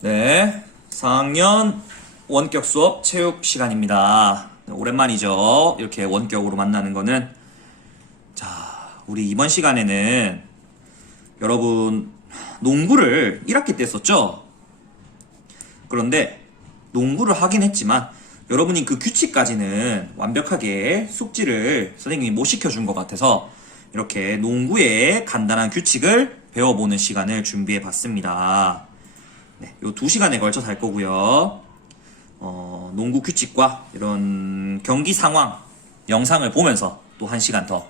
네, 4학년 원격 수업 체육 시간입니다. 오랜만이죠. 이렇게 원격으로 만나는 거는. 자, 우리 이번 시간에는 여러분 농구를 1학기 때 했었죠? 그런데 농구를 하긴 했지만 여러분이 그 규칙까지는 완벽하게 숙지를 선생님이 못 시켜준 것 같아서 이렇게 농구의 간단한 규칙을 배워보는 시간을 준비해 봤습니다. 네, 요 2시간에 걸쳐서 할 거고요. 농구 규칙과 이런 경기 상황 영상을 보면서 또 1시간 더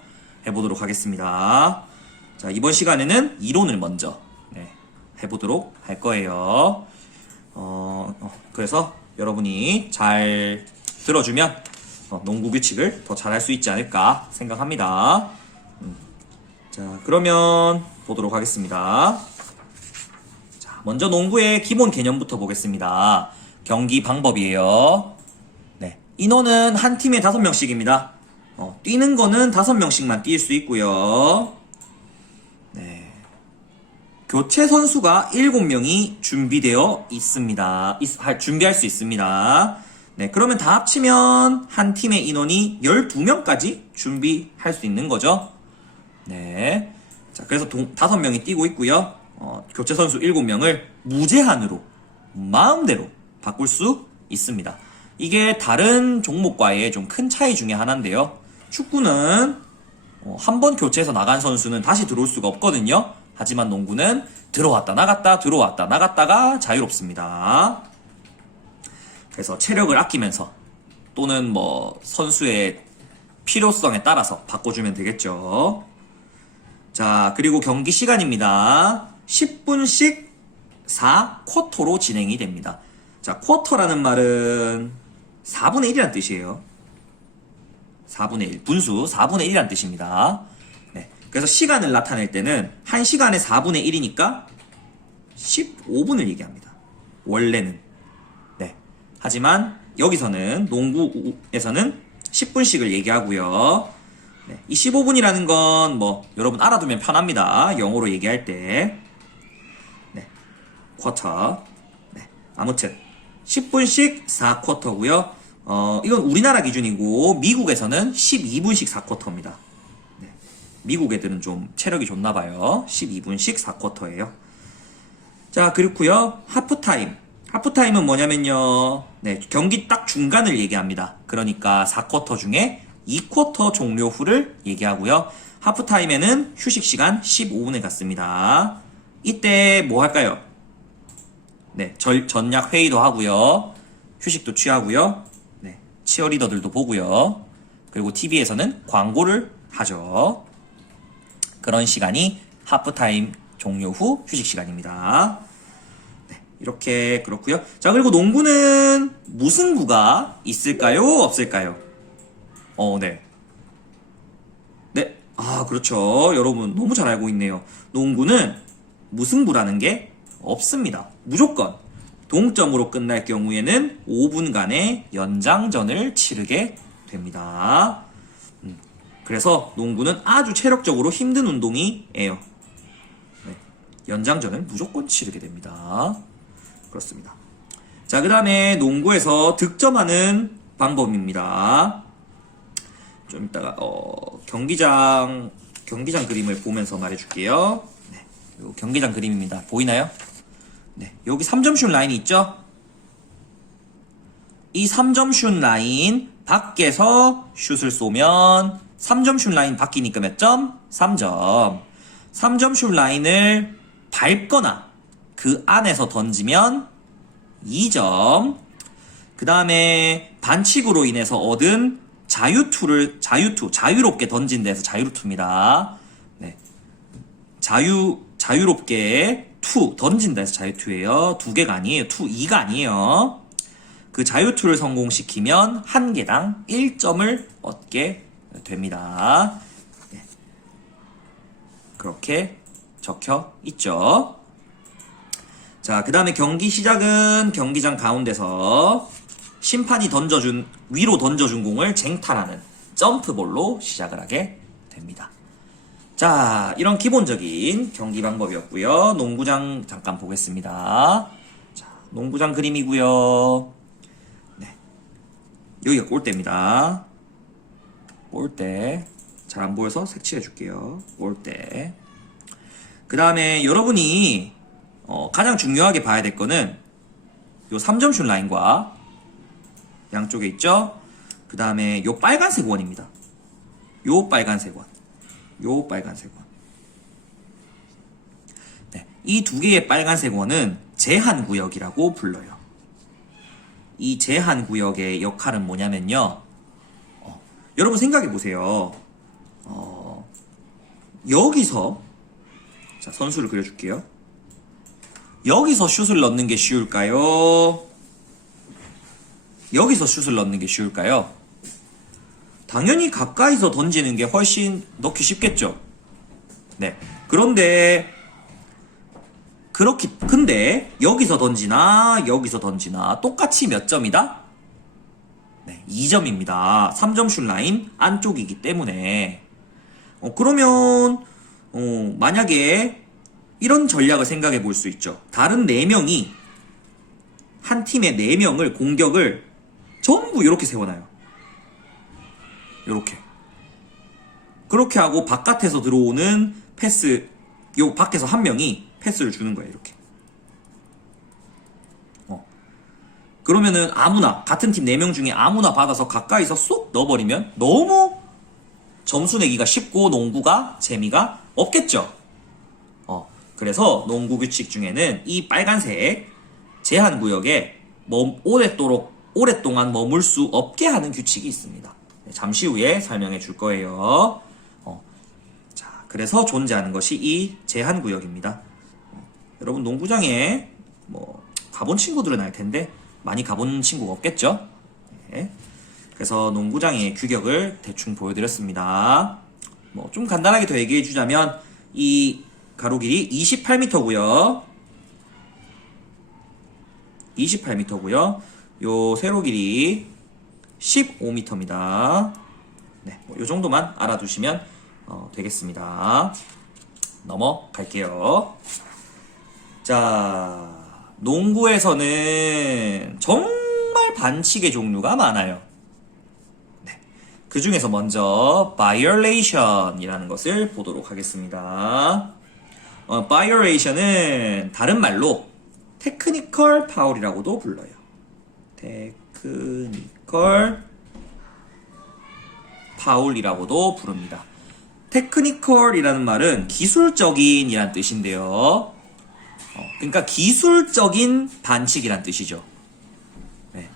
해보도록 하겠습니다. 자, 이번 시간에는 이론을 먼저 해보도록 할 거예요. 그래서 여러분이 잘 들어주면 농구 규칙을 더 잘할 수 있지 않을까 생각합니다. 자, 그러면 보도록 하겠습니다. 먼저 농구의 기본 개념부터 보겠습니다. 경기 방법이에요. 네, 인원은 한 팀에 5명씩입니다. 뛰는 거는 5명씩만 뛸 수 있고요. 네, 교체 선수가 7명이 준비되어 있습니다. 준비할 수 있습니다. 네, 그러면 다 합치면 한 팀의 인원이 12명까지 준비할 수 있는 거죠. 네, 자, 그래서 5명이 뛰고 있고요. 교체 선수 7명을 무제한으로 마음대로 바꿀 수 있습니다. 이게 다른 종목과의 좀 큰 차이 중에 하나인데요. 축구는 한 번 교체해서 나간 선수는 다시 들어올 수가 없거든요. 하지만 농구는 들어왔다 나갔다 들어왔다 나갔다가 자유롭습니다. 그래서 체력을 아끼면서 또는 뭐 선수의 필요성에 따라서 바꿔주면 되겠죠. 자, 그리고 경기 시간입니다. 10분씩 4쿼터로 진행이 됩니다. 자, 쿼터라는 말은 4분의 1이란 뜻이에요. 4분의 1, 분수 4분의 1이란 뜻입니다. 네, 그래서 시간을 나타낼 때는 1시간에 4분의 1이니까 15분을 얘기합니다. 원래는. 네, 하지만 여기서는 농구에서는 10분씩을 얘기하고요. 네, 이 15분이라는 건 뭐 여러분 알아두면 편합니다. 영어로 얘기할 때. 네, 쿼터. 네, 아무튼 10분씩 4쿼터고요. 이건 우리나라 기준이고 미국에서는 12분씩 4쿼터입니다. 네, 미국 애들은 좀 체력이 좋나봐요. 12분씩 4쿼터예요. 자, 그렇고요. 하프타임. 하프타임은 뭐냐면요. 네, 경기 딱 중간을 얘기합니다. 그러니까 4쿼터 중에 2쿼터 종료 후를 얘기하고요. 하프타임에는 휴식 시간 15분을 갖습니다. 이때 뭐 할까요? 네, 전략 회의도 하고요. 휴식도 취하고요. 네, 치어리더들도 보고요. 그리고 TV에서는 광고를 하죠. 그런 시간이 하프타임 종료 후 휴식 시간입니다. 네, 이렇게 그렇고요. 자, 그리고 농구는 무승부가 있을까요? 없을까요? 네. 네. 아, 그렇죠. 여러분 너무 잘 알고 있네요. 농구는 무승부라는 게 없습니다. 무조건 동점으로 끝날 경우에는 5분간의 연장전을 치르게 됩니다. 그래서 농구는 아주 체력적으로 힘든 운동이에요. 네. 연장전을 무조건 치르게 됩니다. 그렇습니다. 자, 그 다음에 농구에서 득점하는 방법입니다. 좀 이따가 경기장 그림을 보면서 말해줄게요. 네, 요 경기장 그림입니다. 보이나요? 네, 여기 3점 슛 라인이 있죠? 이 3점 슛 라인 밖에서 슛을 쏘면 3점 슛 라인 바뀌니까 몇 점? 3점. 3점 슛 라인을 밟거나 그 안에서 던지면 2점. 그 다음에 반칙으로 인해서 얻은 자유롭게 던진 데서 자유투입니다. 네. 자유롭게 던진 데서 자유투예요. 2개가 아니에요. 2가 아니에요. 그 자유투를 성공시키면 한 개당 1점을 얻게 됩니다. 네. 그렇게 적혀 있죠. 자, 그 다음에 경기 시작은 경기장 가운데서 심판이 위로 던져준 공을 쟁탈하는 점프볼로 시작을 하게 됩니다. 자, 이런 기본적인 경기 방법이었고요. 농구장 잠깐 보겠습니다. 자, 농구장 그림이고요. 네. 여기가 골대입니다. 골대. 잘 안 보여서 색칠해 줄게요. 골대. 그 다음에 여러분이 가장 중요하게 봐야 될 거는 요 3점슛 라인과 양쪽에 있죠? 그 다음에 요 빨간색 원입니다. 요 빨간색 원. 요 빨간색 원. 네. 이 두 개의 빨간색 원은 제한구역이라고 불러요. 이 제한구역의 역할은 뭐냐면요. 여러분 생각해 보세요. 여기서 자, 선수를 그려줄게요. 여기서 슛을 넣는 게 쉬울까요? 여기서 슛을 넣는 게 쉬울까요? 당연히 가까이서 던지는 게 훨씬 넣기 쉽겠죠? 네. 근데 여기서 던지나 여기서 던지나 똑같이 몇 점이다? 네, 2점입니다. 3점 슛 라인 안쪽이기 때문에 그러면 만약에 이런 전략을 생각해 볼 수 있죠. 다른 4명이 한 팀의 4명을 공격을 전부 이렇게 세워놔요. 이렇게. 그렇게 하고 바깥에서 들어오는 패스, 요 밖에서 한 명이 패스를 주는 거예요. 이렇게. 그러면은 아무나 같은 팀 4명 중에 아무나 받아서 가까이서 쏙 넣어버리면 너무 점수 내기가 쉽고 농구가 재미가 없겠죠. 그래서 농구 규칙 중에는 이 빨간색 제한구역에 오랫동안 머물 수 없게 하는 규칙이 있습니다. 네, 잠시 후에 설명해 줄 거예요. 자, 그래서 존재하는 것이 이 제한구역입니다. 여러분 농구장에 가본 친구들은 알 텐데 많이 가본 친구가 없겠죠? 네. 그래서 농구장의 규격을 대충 보여드렸습니다. 좀 간단하게 더 얘기해 주자면 이 가로 길이 28m고요. 28m고요. 요 세로 길이 15m입니다. 네, 요 정도만 알아두시면 되겠습니다. 넘어갈게요. 자, 농구에서는 정말 반칙의 종류가 많아요. 네, 그 중에서 먼저 violation이라는 것을 보도록 하겠습니다. violation은 다른 말로 technical foul이라고도 불러요. technical foul이라고도 부릅니다. technical이라는 말은 기술적인이란 뜻인데요. 그러니까 기술적인 반칙이란 뜻이죠. 네.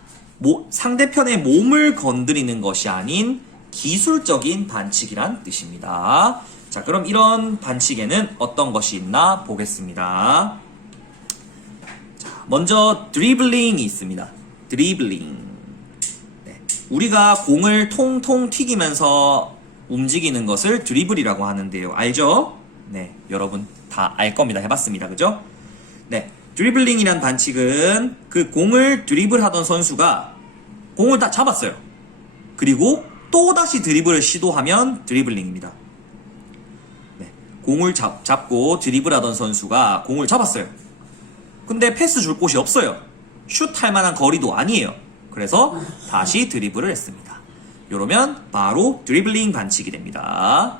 상대편의 몸을 건드리는 것이 아닌 기술적인 반칙이란 뜻입니다. 자, 그럼 이런 반칙에는 어떤 것이 있나 보겠습니다. 자, 먼저 드리블링이 있습니다. 드리블링. 네. 우리가 공을 통통 튀기면서 움직이는 것을 드리블이라고 하는데요. 알죠? 네, 여러분 다 알 겁니다. 해봤습니다. 그죠? 네, 드리블링이란 반칙은 그 공을 드리블하던 선수가 공을 다 잡았어요. 그리고 또다시 드리블을 시도하면 드리블링입니다. 네, 공을 잡고 드리블하던 선수가 공을 잡았어요. 근데 패스 줄 곳이 없어요. 슛 할 만한 거리도 아니에요. 그래서 다시 드리블을 했습니다. 이러면 바로 드리블링 반칙이 됩니다.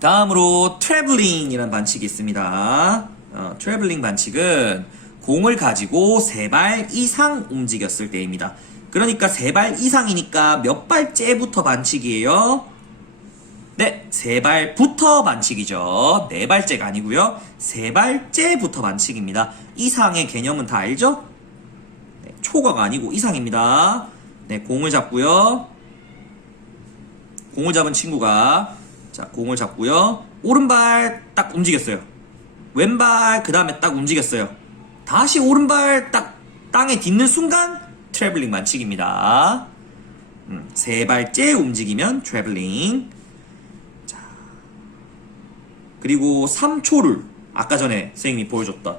다음으로 트래블링이라는 반칙이 있습니다. 트래블링 반칙은 공을 가지고 3발 이상 움직였을 때입니다. 그러니까 3발 이상이니까 몇 발째부터 반칙이에요? 네, 3발부터 반칙이죠. 4발째가 아니고요. 3발째부터 반칙입니다. 이상의 개념은 다 알죠? 네, 초과가 아니고 이상입니다. 네, 공을 잡고요. 공을 잡은 친구가 자, 공을 잡고요. 오른발 딱 움직였어요. 왼발 그 다음에 딱 움직였어요. 다시 오른발 딱 땅에 딛는 순간 트래블링 반칙입니다. 3발째 움직이면 트래블링. 자, 그리고 3초를 아까 전에 선생님이 보여줬던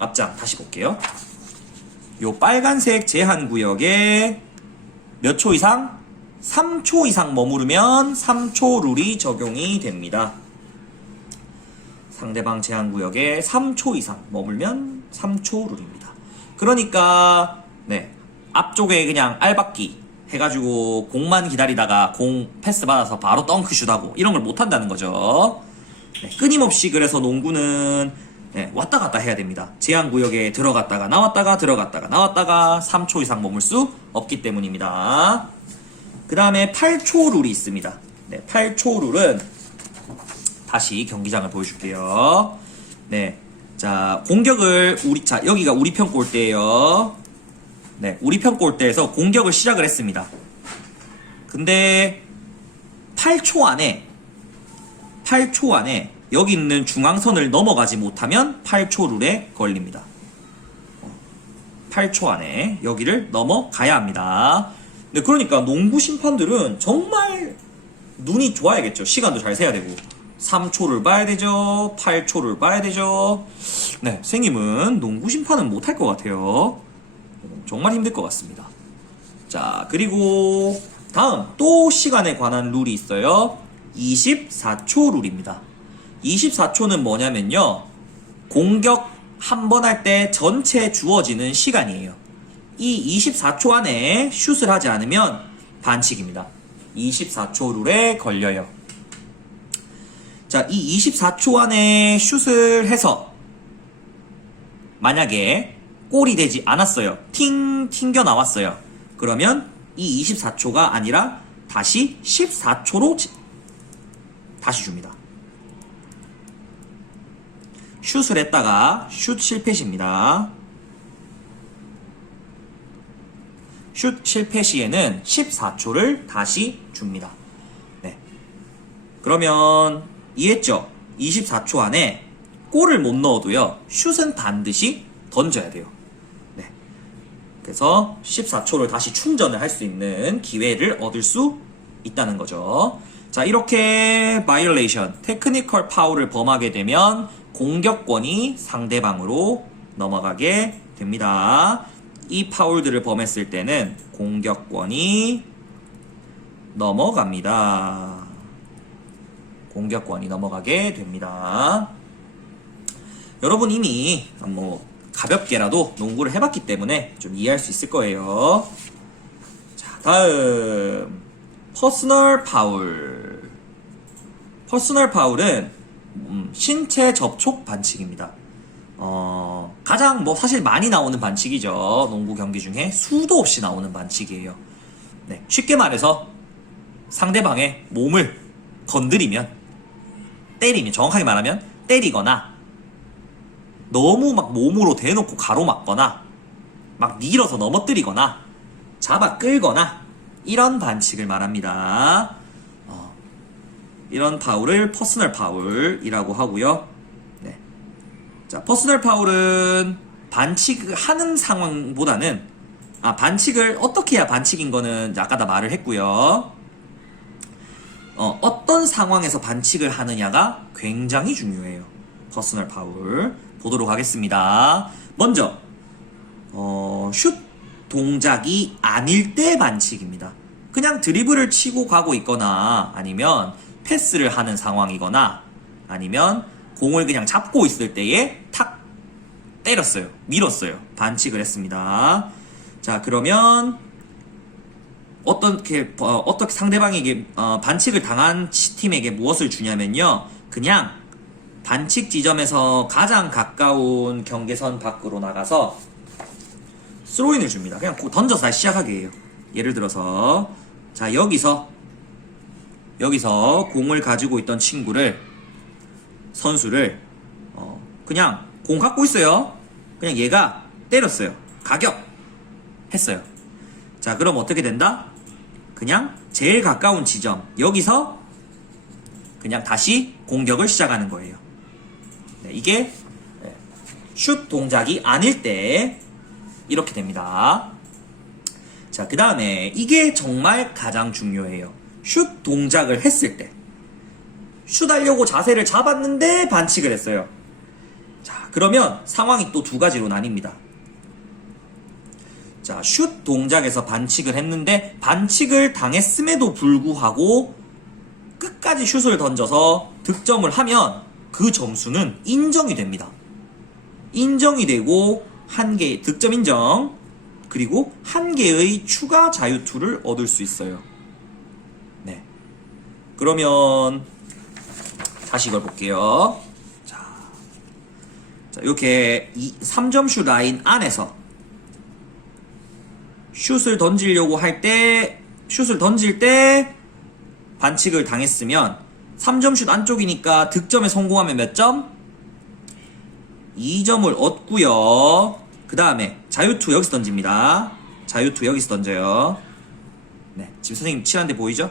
앞장 다시 볼게요. 요 빨간색 제한구역에 몇 초 이상? 3초 이상 머무르면 3초 룰이 적용이 됩니다. 상대방 제한구역에 3초 이상 머물면 3초 룰입니다. 그러니까 네, 앞쪽에 그냥 알박기 해가지고 공만 기다리다가 공 패스 받아서 바로 덩크슛하고 이런 걸 못한다는 거죠. 네, 끊임없이 그래서 농구는 네, 왔다 갔다 해야 됩니다. 제한구역에 들어갔다가 나왔다가 들어갔다가 나왔다가 3초 이상 머물 수 없기 때문입니다. 그 다음에 8초 룰이 있습니다. 네, 8초 룰은 다시 경기장을 보여줄게요. 네, 자 공격을 자 여기가 우리 편 골대예요. 네, 우리 편 골대에서 공격을 시작을 했습니다. 근데 8초 안에 여기 있는 중앙선을 넘어가지 못하면 8초 룰에 걸립니다. 8초 안에 여기를 넘어가야 합니다. 네, 그러니까 농구 심판들은 정말 눈이 좋아야겠죠. 시간도 잘 세야 되고 3초를 봐야 되죠. 8초를 봐야 되죠. 네, 선생님은 농구 심판은 못할 것 같아요. 정말 힘들 것 같습니다. 자, 그리고 다음 또 시간에 관한 룰이 있어요. 24초 룰입니다. 24초는 뭐냐면요, 공격 한 번 할 때 전체 주어지는 시간이에요. 이 24초 안에 슛을 하지 않으면 반칙입니다. 24초 룰에 걸려요. 자, 이 24초 안에 슛을 해서 만약에 골이 되지 않았어요. 튕겨 나왔어요. 그러면 이 24초가 아니라 다시 14초로 다시 줍니다. 슛을 했다가 슛 실패시입니다. 슛 실패 시에는 14초를 다시 줍니다. 네. 그러면 이해했죠? 24초 안에 골을 못 넣어도요, 슛은 반드시 던져야 돼요. 네. 그래서 14초를 다시 충전을 할 수 있는 기회를 얻을 수 있다는 거죠. 자, 이렇게 바이올레이션, 테크니컬 파울을 범하게 되면 공격권이 상대방으로 넘어가게 됩니다. 이 파울들을 범했을 때는 공격권이 넘어갑니다. 공격권이 넘어가게 됩니다. 여러분 이미 가볍게라도 농구를 해봤기 때문에 좀 이해할 수 있을 거예요. 자, 다음 퍼스널 파울. 퍼스널 파울은 신체 접촉 반칙입니다. 가장 사실 많이 나오는 반칙이죠. 농구 경기 중에 수도 없이 나오는 반칙이에요. 네, 쉽게 말해서 상대방의 몸을 건드리면, 때리면, 정확하게 말하면 때리거나 너무 막 몸으로 대놓고 가로막거나 막 밀어서 넘어뜨리거나 잡아 끌거나 이런 반칙을 말합니다. 이런 파울을 퍼스널 파울이라고 하고요. 네. 자, 퍼스널 파울은 반칙을 하는 상황보다는 반칙을 어떻게 해야 반칙인 거는 아까 다 말을 했고요. 어떤 상황에서 반칙을 하느냐가 굉장히 중요해요. 퍼스널 파울 보도록 하겠습니다. 먼저 슛 동작이 아닐 때 반칙입니다. 그냥 드리블을 치고 가고 있거나 아니면 패스를 하는 상황이거나 아니면 공을 그냥 잡고 있을 때에 탁 때렸어요. 밀었어요. 반칙을 했습니다. 자, 그러면 어떻게 상대방에게 반칙을 당한 팀에게 무엇을 주냐면요, 그냥 반칙 지점에서 가장 가까운 경계선 밖으로 나가서 스로인을 줍니다. 그냥 던져서 다시 시작하게 해요. 예를 들어서 자, 여기서 공을 가지고 있던 선수를 그냥 공 갖고 있어요. 그냥 얘가 때렸어요. 가격 했어요. 자, 그럼 어떻게 된다? 그냥 제일 가까운 지점, 여기서 그냥 다시 공격을 시작하는 거예요. 네, 이게 슛 동작이 아닐 때 이렇게 됩니다. 자, 그 다음에 이게 정말 가장 중요해요. 슛 동작을 했을 때, 슛 하려고 자세를 잡았는데 반칙을 했어요. 자, 그러면 상황이 또 두 가지로 나뉩니다. 자, 슛 동작에서 반칙을 했는데 반칙을 당했음에도 불구하고 끝까지 슛을 던져서 득점을 하면 그 점수는 인정이 됩니다. 인정이 되고 한 개 득점 인정, 그리고 한 개의 추가 자유투를 얻을 수 있어요. 네. 그러면 다시 이걸 볼게요. 자, 이렇게 3점 슛 라인 안에서 슛을 던지려고 할 때, 슛을 던질 때 반칙을 당했으면 3점 슛 안쪽이니까 득점에 성공하면 몇 점? 2점을 얻고요. 그 다음에 자유투 여기서 던집니다. 자유투 여기서 던져요. 네, 지금 선생님 칠한데 보이죠?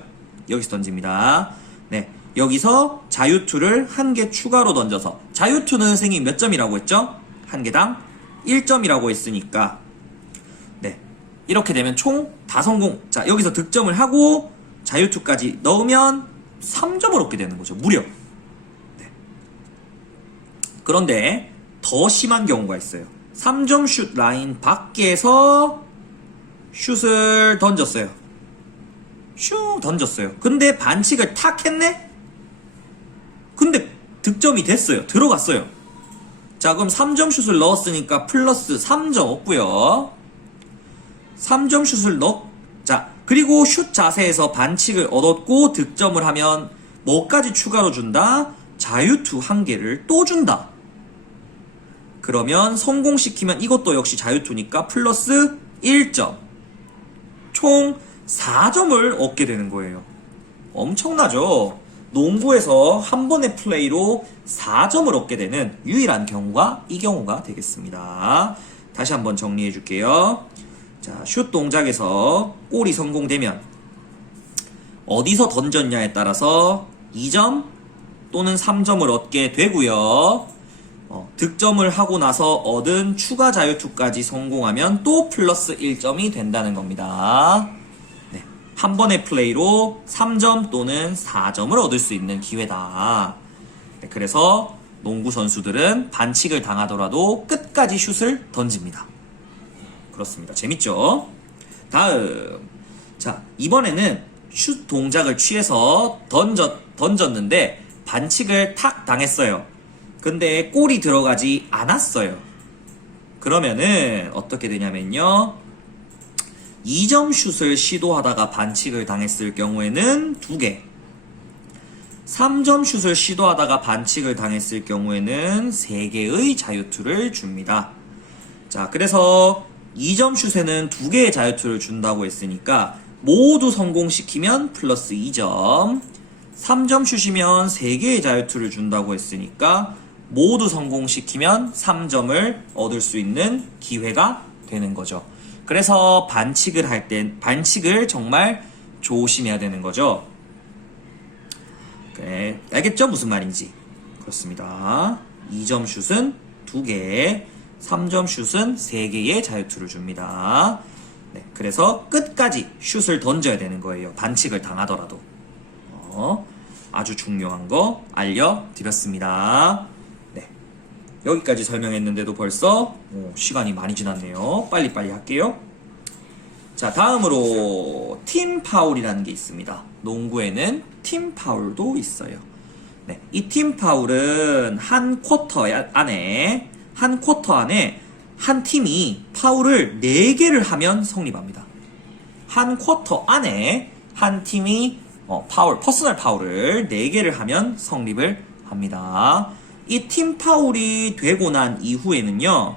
여기서 던집니다. 네, 여기서 자유투를 한 개 추가로 던져서, 자유투는 선생님 몇 점이라고 했죠? 한 개당 1점이라고 했으니까, 네, 이렇게 되면 총 다 성공. 자, 여기서 득점을 하고 자유투까지 넣으면 3점을 얻게 되는 거죠. 무려. 네. 그런데 더 심한 경우가 있어요. 3점 슛 라인 밖에서 슛을 던졌어요. 슝 던졌어요. 근데 반칙을 탁 했네? 근데 득점이 됐어요. 들어갔어요. 자, 그럼 3점 슛을 넣었으니까 플러스 3점 얻고요. 3점 슛을 자, 그리고 슛 자세에서 반칙을 얻었고 득점을 하면 뭐까지 추가로 준다? 자유투 한 개를 또 준다. 그러면 성공시키면 이것도 역시 자유투니까 플러스 1점. 총 4점을 얻게 되는 거예요. 엄청나죠? 농구에서 한 번의 플레이로 4점을 얻게 되는 유일한 경우가 이 경우가 되겠습니다. 다시 한번 정리해 줄게요. 자, 슛 동작에서 골이 성공되면 어디서 던졌냐에 따라서 2점 또는 3점을 얻게 되고요. 득점을 하고 나서 얻은 추가 자유투까지 성공하면 또 플러스 1점이 된다는 겁니다. 네, 한 번의 플레이로 3점 또는 4점을 얻을 수 있는 기회다. 네, 그래서 농구 선수들은 반칙을 당하더라도 끝까지 슛을 던집니다. 그렇습니다. 재밌죠? 다음. 자, 이번에는 슛 동작을 취해서 던졌는데 반칙을 탁 당했어요. 근데 골이 들어가지 않았어요. 그러면은 어떻게 되냐면요. 2점 슛을 시도하다가 반칙을 당했을 경우에는 2개. 3점 슛을 시도하다가 반칙을 당했을 경우에는 3개의 자유투를 줍니다. 자, 그래서 2점 슛에는 2개의 자유투를 준다고 했으니까 모두 성공시키면 플러스 2점, 3점 슛이면 3개의 자유투를 준다고 했으니까 모두 성공시키면 3점을 얻을 수 있는 기회가 되는 거죠. 그래서 반칙을 할 땐 반칙을 정말 조심해야 되는 거죠. 네, 알겠죠? 무슨 말인지. 그렇습니다. 2점 슛은 2개, 3점 슛은 3개의 자유투를 줍니다. 네, 그래서 끝까지 슛을 던져야 되는 거예요. 반칙을 당하더라도. 아주 중요한 거 알려드렸습니다. 네, 여기까지 설명했는데도 벌써 시간이 많이 지났네요. 빨리빨리 할게요. 자, 다음으로 팀 파울이라는 게 있습니다. 농구에는 팀 파울도 있어요. 네, 이 팀 파울은 한 쿼터 안에 한 팀이 파울을 4개를 하면 성립합니다. 한 쿼터 안에 한 팀이 퍼스널 파울을 4개를 하면 성립을 합니다. 이 팀 파울이 되고 난 이후에는요,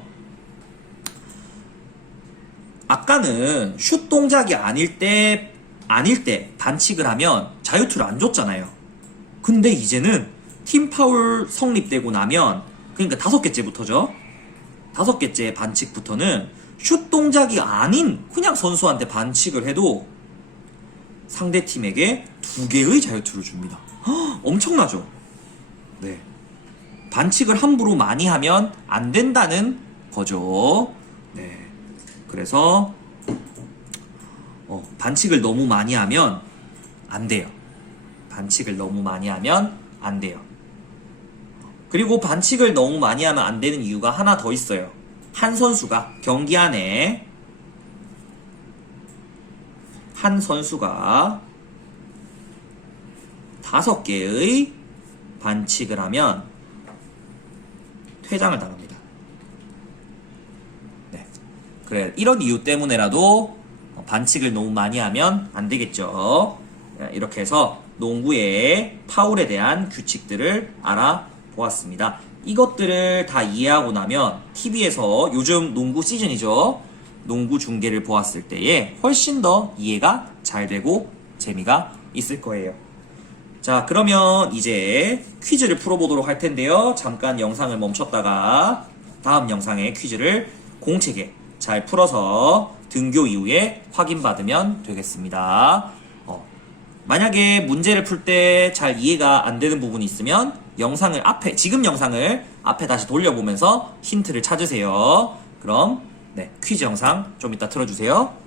아까는 슛 동작이 아닐 때 반칙을 하면 자유투를 안 줬잖아요. 근데 이제는 팀 파울 성립되고 나면, 그러니까 5개째부터죠. 5개째 반칙부터는 슛 동작이 아닌 그냥 선수한테 반칙을 해도 상대팀에게 2개의 자유투를 줍니다. 엄청나죠? 네. 반칙을 함부로 많이 하면 안 된다는 거죠. 네. 그래서 반칙을 너무 많이 하면 안 돼요. 반칙을 너무 많이 하면 안 돼요. 그리고 반칙을 너무 많이 하면 안 되는 이유가 하나 더 있어요. 한 선수가 경기 안에 한 선수가 5개의 반칙을 하면 퇴장을 당합니다. 그래, 이런 이유 때문에라도 반칙을 너무 많이 하면 안 되겠죠. 이렇게 해서 농구의 파울에 대한 규칙들을 알아보았습니다. 이것들을 다 이해하고 나면 TV에서 요즘 농구 시즌이죠. 농구 중계를 보았을 때에 훨씬 더 이해가 잘 되고 재미가 있을 거예요. 자, 그러면 이제 퀴즈를 풀어보도록 할 텐데요. 잠깐 영상을 멈췄다가 다음 영상의 퀴즈를 공책에 잘 풀어서 등교 이후에 확인받으면 되겠습니다. 만약에 문제를 풀 때 잘 이해가 안 되는 부분이 있으면 지금 영상을 앞에 다시 돌려보면서 힌트를 찾으세요. 그럼 퀴즈 영상 좀 이따 틀어주세요.